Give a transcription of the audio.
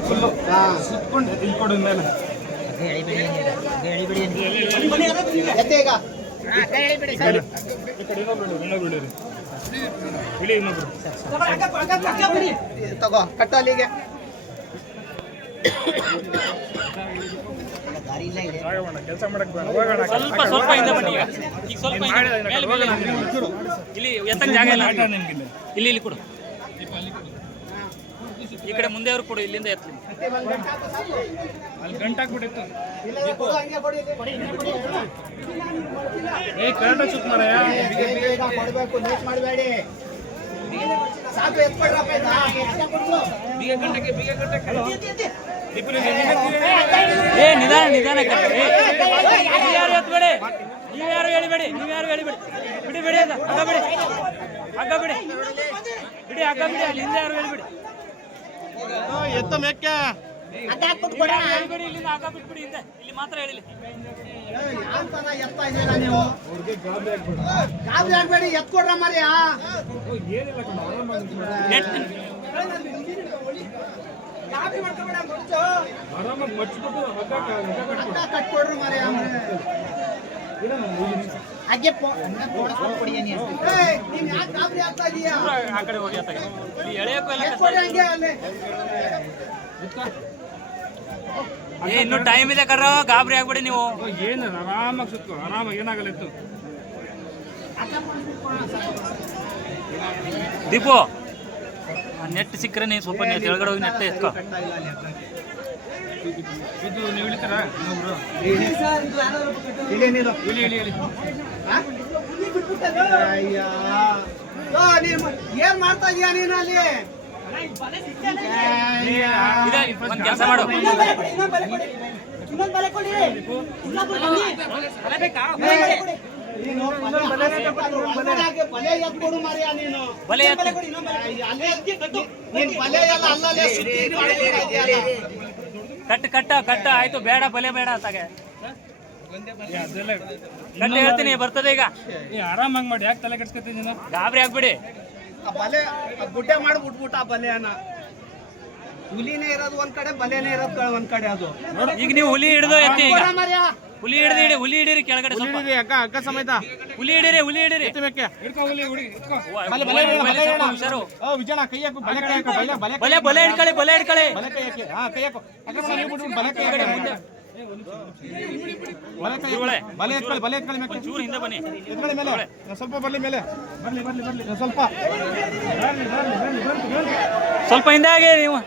full ಸುತ್ಕೊಂಡು ಇಲ್ಲಿ ಕೊಡು ಮೇಲೆ ಎತ್ತೆ ಈಗ ಈ ಕಡೆ ಇನ್ನೊಬ್ರು ಇಳಿ ಇನ್ನೊಬ್ರು ತಗೋ ಕಟ್ಟು ಅಲ್ಲಿಗೆ ಕೆಲಸ ಮಾಡಕ್ ಹೋಗೋಣ ಸ್ವಲ್ಪ ಹಿಂದೆ ಬನ್ನಿ ಈಗ ಸ್ವಲ್ಪ ಇಲ್ಲಿ ಎತ್ತಕ್ಕೆ ಜಾಗ ಇಲ್ಲ ಇಲ್ಲಿ ಇಲ್ಲಿ ಕೊಡು ಈ ಕಡೆ ಮುಂದೆ ಅವ್ರು ಕೊಡು ಇಲ್ಲಿಂದ ಎತ್ತಲಿ ಅಲ್ಲಿ ಗಂಟಾಕ್ಬಿಟ್ಟಿತ್ತು ಕರೆಂಟ್ ಸುತ್ತ ಮಾರಾಯ ಕೊಡ್ಬೇಕು ಲೇಟ್ ಮಾಡಬೇಡಿ ಸಾಕು ಎತ್ಕೊಳ್ರಪ್ಪ ಬೀಗ ಗಂಟಕ್ಕೆ ಏ ನಿಧಾನ ನಿಧಾನ ಯಾರು ಎತ್ತಬೇಡಿ ನೀವ್ಯಾರು ಹೇಳಿಬೇಡಿ ಬಿಡಿ ಬಿಡಿ ಅದು ಹಗ್ಗ ಬಿಡಿ ಹಗ್ಗ ಬಿಡಿ ಅಲ್ಲಿಂದ ಯಾರು ಹೇಳಿಬಿಡಿ ಎತ್ತ ಮೇಕ್ಕ ಹೇಳಿಬಿಡಿ ಇಲ್ಲಿಂದ ಹಗ್ಗ ಬಿಟ್ಬಿಡಿ ಹಿಂದೆ ಇಲ್ಲಿ ಮಾತ್ರ ಹೇಳಿಲಿ ಎತ್ತಾ ಇದ್ದೀರಾ ನೀವು ಗಾಬರಿ ಆಗ್ಬೇಡಿ ಎತ್ಕೊಡ್ರ ಮಾರ್ಯಾ ಕಟ್ಕೊಡ್ರಿ ಮಾರ್ಯ ಹಾಗೆ ಗಾಬರಿ ಆಗ್ತಾ ಇದೀಯಾ ಆ ಕಡೆ ಹೋಗಿ ಎಳೆಯಕ್ಕೂ ಇನ್ನು ಟೈಮ್ ಇದೆ ಕರ್ರ ಗಾಬರಿ ಆಗ್ಬಿಡಿ ನೀವು ಏನು ಆರಾಮಾಗಿ ಸುತ್ಕೊ ಆರಾಮಾಗಿ ಏನಾಗಲ್ಲ ಇತ್ತು ದೀಪು ನೆಟ್ ಸಿಕ್ಕರೆ ನೀವು ಸ್ವಲ್ಪ ಕೆಳಗಡೆ ಹೋಗಿ ನೆಟ್ ಎತ್ಕೋ ಇದು ನೀವು ಇಳಿತಾರ ಇನ್ನೊಬ್ರು ಏನ್ ಮಾಡ್ತಾ ಇದೀಯ ನೀನು ಅಲ್ಲಿ ಒಂದ್ ಕೆಲಸ ಮಾಡು ಬಲೆ ಕಟ್ಟ ಆಯ್ತು ಬೇಡ ಬಲೆ ಬೇಡ ತಗೆ ಕಟ್ಟ ಹೇಳ್ತೀನಿ ಬರ್ತದೆ ಈಗ ಆರಾಮಾಗಿ ಮಾಡಿ ಯಾಕೆ ತಲೆ ಕೆಡ್ಸ್ಕೊತೀನಿ ನೀನು ಗಾಬರಿ ಆಗ್ಬಿಡಿ ಬಲೆ ಗುಡ್ಡೆ ಮಾಡಿ ಬಿಟ್ಬಿಟ್ಟ ಆ ಬಲೆಯನ್ನ ಹುಲಿನೇ ಇರೋದು ಒಂದ್ ಕಡೆ ಬಲೆನೇ ಇರೋದು ಒಂದ್ ಕಡೆ ಅದು ಈಗ ನೀವು ಹುಲಿ ಹಿಡಿದು ಎತ್ತಿ ಈಗ ಹುಲಿ ಹಿಡಿರಿ ಕೆಳಗಡೆ ಅಕ್ಕ ಸಮೇತ ಹುಲಿ ಹಿಡಿರಿ ಹುಷಾರು ವಿಜಯಣ್ಣ ಕೈ ಹಾಕು ಬಲೆ ಕೈ ಹಾಕು ಬಲೆ ಹಿಡ್ಕೊಳ್ಳಿ ಬಲೆ ಕೈ ಹಾಕು ಬಲೆ ಎತ್ಕೊಳ್ಳಿ ಚೂರು ಹಿಂದೆ ಬನ್ನಿ ಎತ್ಕೊಳ್ಳಿ ಮೇಲೆ ಸ್ವಲ್ಪ ಬರ್ಲಿ ಮೇಲೆ ಬರ್ಲಿ ಸ್ವಲ್ಪ ಹಿಂದೆ ಆಗಿ ನೀವು